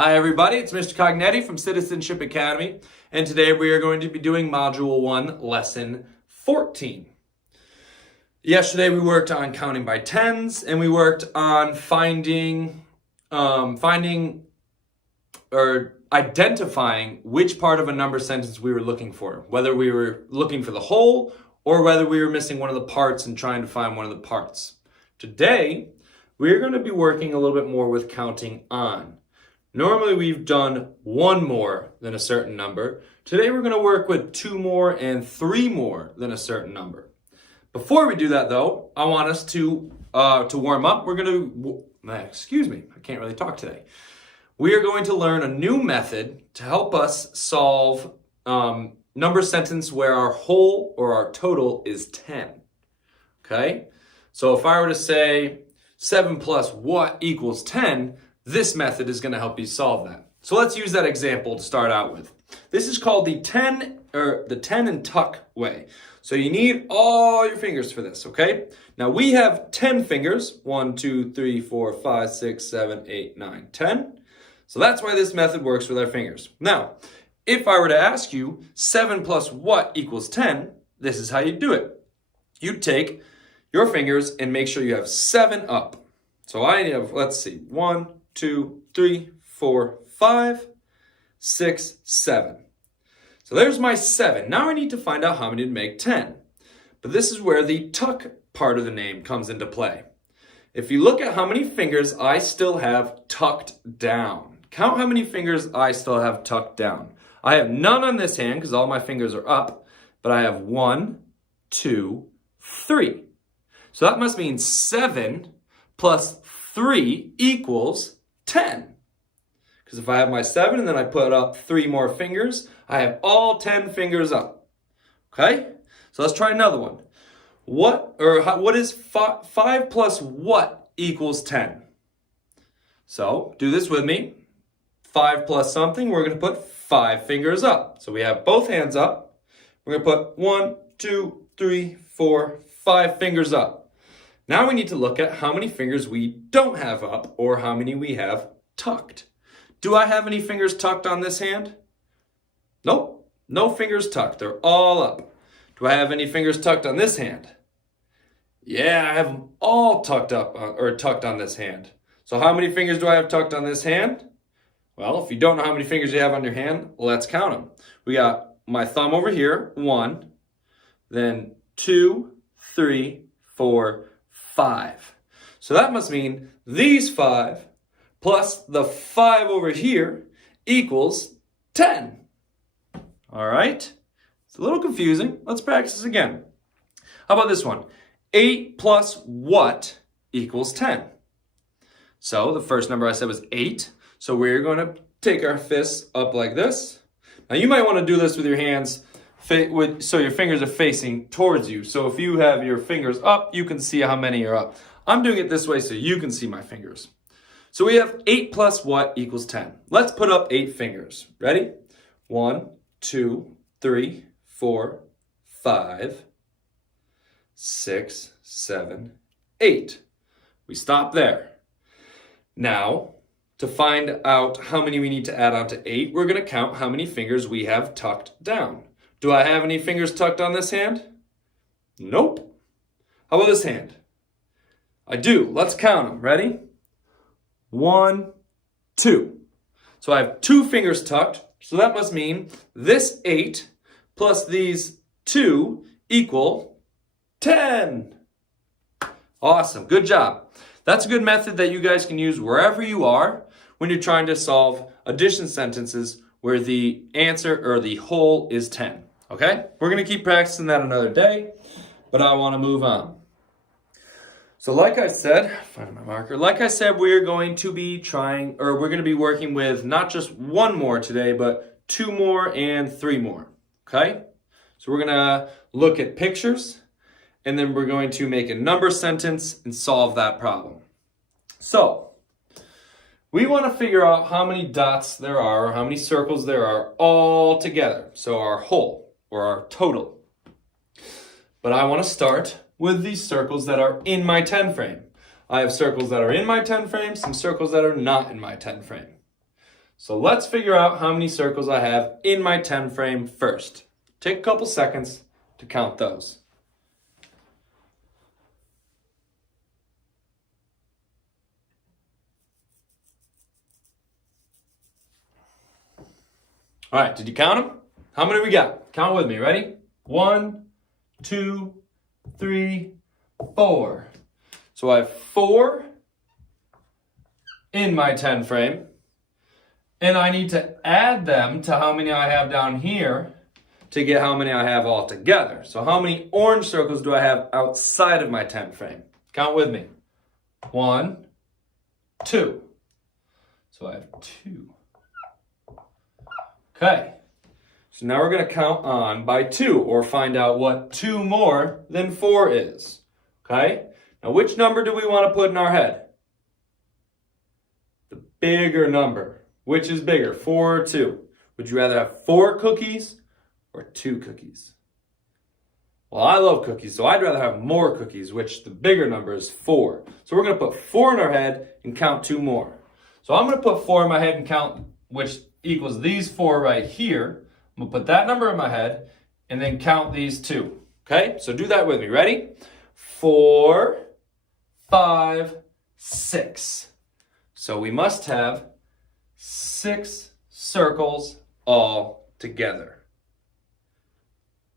Hi everybody, it's Mr. Cognetti from Citizenship Academy, and today we are going to be doing Module 1, Lesson 14. Yesterday we worked on counting by tens, and we worked on finding or identifying which part of a number sentence we were looking for, whether we were looking for the whole or whether we were missing one of the parts and trying to find one of the parts. Today, we're going to be working a little bit more with counting on. Normally we've done one more than a certain number. Today we're going to work with two more and three more than a certain number. Before we do that though, I want us to warm up. We're going to, excuse me, I can't really talk today. We are going to learn a new method to help us solve number sentence where our whole or our total is 10. Okay? So if I were to say 7 plus what equals 10, this method is going to help you solve that. So let's use that example to start out with. This is called the 10 and tuck way. So you need all your fingers for this, okay? Now we have 10 fingers. 1, 2, 3, 4, 5, 6, 7, 8, 9, 10. So that's why this method works with our fingers. Now, if I were to ask you 7 plus what equals 10, this is how you do it. You take your fingers and make sure you have 7 up. So I have, let's see, 1, 2, 3, 4, 5, 6, 7. So there's my 7. Now I need to find out how many to make 10. But this is where the tuck part of the name comes into play. If you look at how many fingers I still have tucked down, count how many fingers I still have tucked down. I have none on this hand because all my fingers are up, but I have 1, 2, 3. So that must mean 7 plus 3 equals 10. Because if I have my 7 and then I put up 3 more fingers, I have all 10 fingers up. Okay? So let's try another one. What is 5 plus what equals 10? So do this with me. 5 plus something, we're going to put 5 fingers up. So we have both hands up. We're going to put 1, 2, 3, 4, 5 fingers up. Now we need to look at how many fingers we don't have up or how many we have tucked. Do I have any fingers tucked on this hand? Nope, no fingers tucked. They're all up. Do I have any fingers tucked on this hand? Yeah, I have them all tucked up or tucked on this hand. So how many fingers do I have tucked on this hand? Well, if you don't know how many fingers you have on your hand, let's count them. We got my thumb over here, 1, then 2, 3, 4, 5. So that must mean these 5 plus the 5 over here equals 10. All right? It's a little confusing. Let's practice this again. How about this one? 8 plus what equals 10? So the first number I said was 8. So we're going to take our fists up like this. Now you might want to do this with your hands so your fingers are facing towards you. So if you have your fingers up, you can see how many are up. I'm doing it this way so you can see my fingers. So we have 8 plus what equals 10. Let's put up 8 fingers. Ready? 1, 2, 3, 4, 5, 6, 7, 8. We stop there. Now, to find out how many we need to add on to 8, we're going to count how many fingers we have tucked down. Do I have any fingers tucked on this hand? Nope. How about this hand? I do. Let's count them. Ready? 1, 2. So I have 2 fingers tucked. So that must mean this 8 plus these 2 equal 10. Awesome. Good job. That's a good method that you guys can use wherever you are when you're trying to solve addition sentences where the answer or the whole is 10. Okay? We're going to keep practicing that another day, but I want to move on. So like I said, find my marker. Like I said, we're going to be working with not just one more today, but 2 more and 3 more. Okay? So we're going to look at pictures, and then we're going to make a number sentence and solve that problem. So, we want to figure out how many dots there are, or how many circles there are all together. So our whole, or our total. But I want to start with these circles that are in my 10 frame. I have circles that are in my 10 frame, some circles that are not in my 10 frame. So let's figure out how many circles I have in my 10 frame first. Take a couple seconds to count those. All right, did you count them? How many we got? Count with me, ready? 1, 2, 3, 4. So I have 4 in my 10 frame, and I need to add them to how many I have down here to get how many I have all together. So how many orange circles do I have outside of my 10 frame? Count with me. 1, 2. So I have 2. Okay, so now we're going to count on by 2, or find out what 2 more than 4 is. Okay, now which number do we want to put in our head? The bigger number. Which is bigger, 4 or 2? Would you rather have 4 cookies or 2 cookies? Well, I love cookies, so I'd rather have more cookies, which the bigger number is 4. So we're going to put 4 in our head and count 2 more. So I'm going to put 4 in my head and count, which equals these 4 right here. I'm going to put that number in my head and then count these 2. Okay, so do that with me. Ready? 4, 5, 6. So we must have 6 circles all together.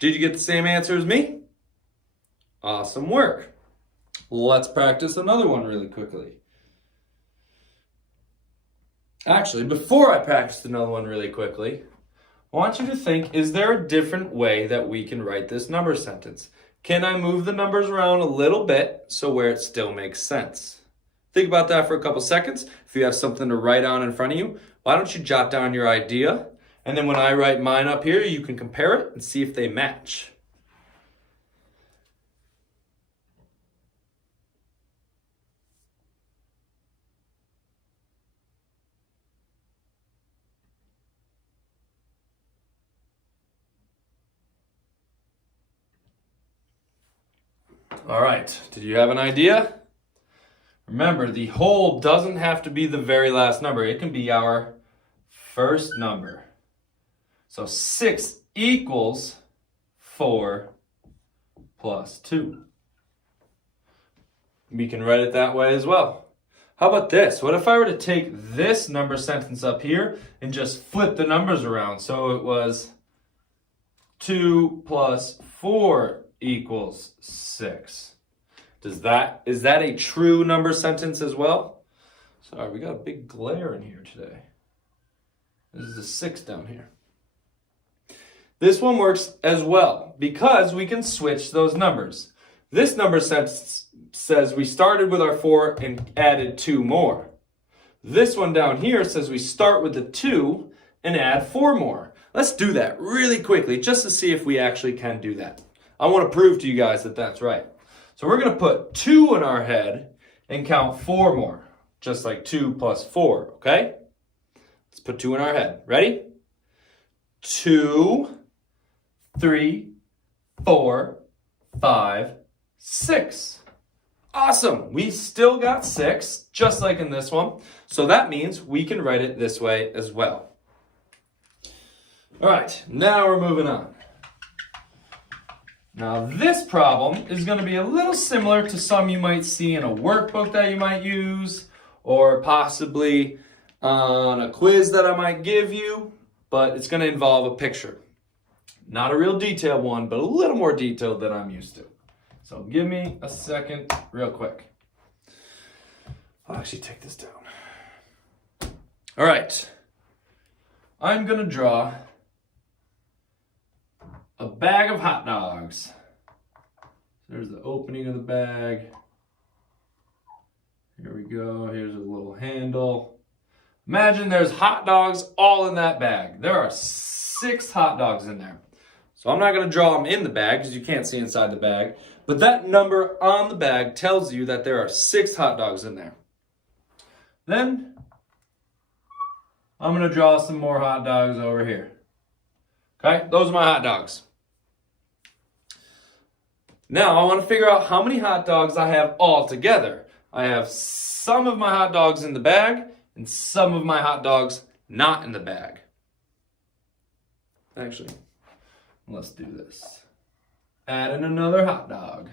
Did you get the same answer as me? Awesome work. Let's practice another one really quickly. Actually, before I practice another one really quickly, I want you to think, is there a different way that we can write this number sentence? Can I move the numbers around a little bit so where it still makes sense? Think about that for a couple seconds. If you have something to write on in front of you, why don't you jot down your idea? And then when I write mine up here, you can compare it and see if they match. All right, did you have an idea? Remember, the whole doesn't have to be the very last number. It can be our first number. So 6 equals 4 plus 2. We can write it that way as well. How about this? What if I were to take this number sentence up here and just flip the numbers around? So it was 2 plus 4 equals 6. Is that a true number sentence as well? Sorry, we got a big glare in here today. This is a 6 down here. This one works as well because we can switch those numbers. This number sentence says we started with our 4 and added 2 more. This one down here says we start with the 2 and add 4 more. Let's do that really quickly just to see if we actually can do that. I want to prove to you guys that that's right. So we're going to put 2 in our head and count 4 more, just like 2 plus 4, okay? Let's put 2 in our head. Ready? 2, 3, 4, 5, 6. Awesome. We still got 6, just like in this one. So that means we can write it this way as well. All right, now we're moving on. Now this problem is going to be a little similar to some you might see in a workbook that you might use, or possibly on a quiz that I might give you, but it's going to involve a picture. Not a real detailed one, but a little more detailed than I'm used to. So give me a second real quick. I'll actually take this down. All right. I'm going to draw a bag of hot dogs. There's the opening of the bag. Here we go. Here's a little handle. Imagine there's hot dogs all in that bag. There are 6 hot dogs in there. So I'm not going to draw them in the bag because you can't see inside the bag. But that number on the bag tells you that there are 6 hot dogs in there. Then I'm going to draw some more hot dogs over here. Okay, those are my hot dogs. Now I want to figure out how many hot dogs I have all together. I have some of my hot dogs in the bag and some of my hot dogs not in the bag. Actually, let's do this. Add in another hot dog.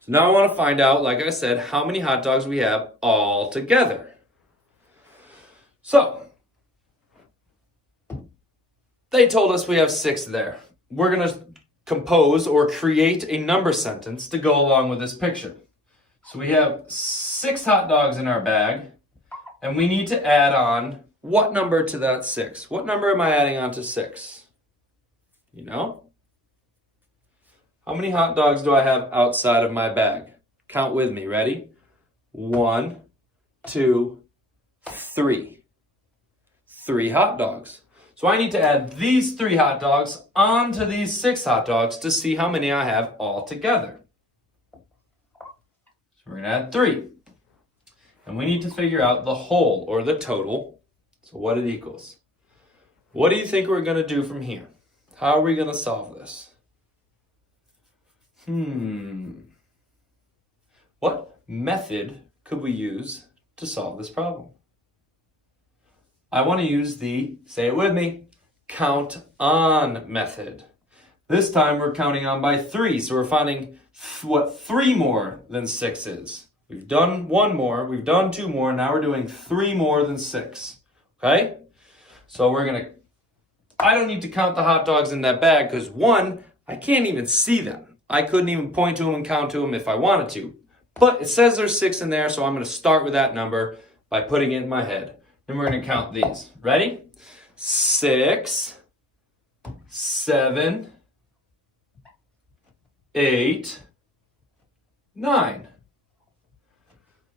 So now I want to find out, like I said, how many hot dogs we have all together. So, they told us we have 6 there. We're going to compose or create a number sentence to go along with this picture. So we have 6 hot dogs in our bag, and we need to add on what number to that 6? What number am I adding on to 6? You know? How many hot dogs do I have outside of my bag? Count with me. Ready? 1, 2, 3. 3 hot dogs. So I need to add these 3 hot dogs onto these 6 hot dogs to see how many I have all together. So we're going to add 3. And we need to figure out the whole, or the total, so what it equals. What do you think we're going to do from here? How are we going to solve this? What method could we use to solve this problem? I want to use the, say it with me, count on method. This time we're counting on by 3, so we're finding what 3 more than 6 is. We've done 1 more, we've done 2 more, now we're doing 3 more than 6. Okay? So I don't need to count the hot dogs in that bag because 1, I can't even see them. I couldn't even point to them and count to them if I wanted to. But it says there's 6 in there, so I'm going to start with that number by putting it in my head. Then we're going to count these. Ready? 6, 7, 8, 9.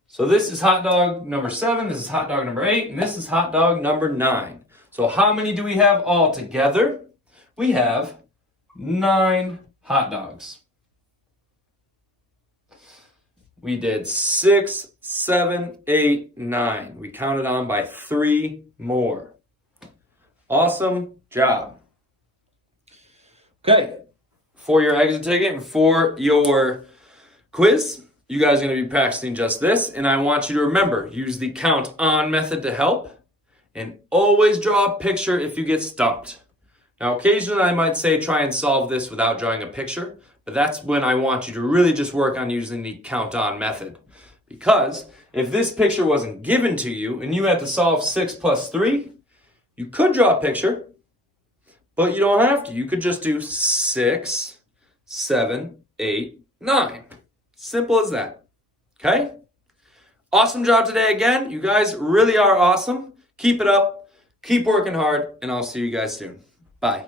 So this is hot dog number 7, this is hot dog number 8, and this is hot dog number 9. So how many do we have all together? We have 9 hot dogs. We did 6, 7, 8, 9. We counted on by 3 more. Awesome job. Okay, for your exit ticket and for your quiz, you guys are going to be practicing just this, and I want you to remember, use the count on method to help, and always draw a picture if you get stumped. Now, occasionally I might say try and solve this without drawing a picture, but that's when I want you to really just work on using the count on method. Because if this picture wasn't given to you and you had to solve 6 plus 3, you could draw a picture, but you don't have to. You could just do 6, 7, 8, 9. Simple as that. Okay? Awesome job today again. You guys really are awesome. Keep it up. Keep working hard, and I'll see you guys soon. Bye.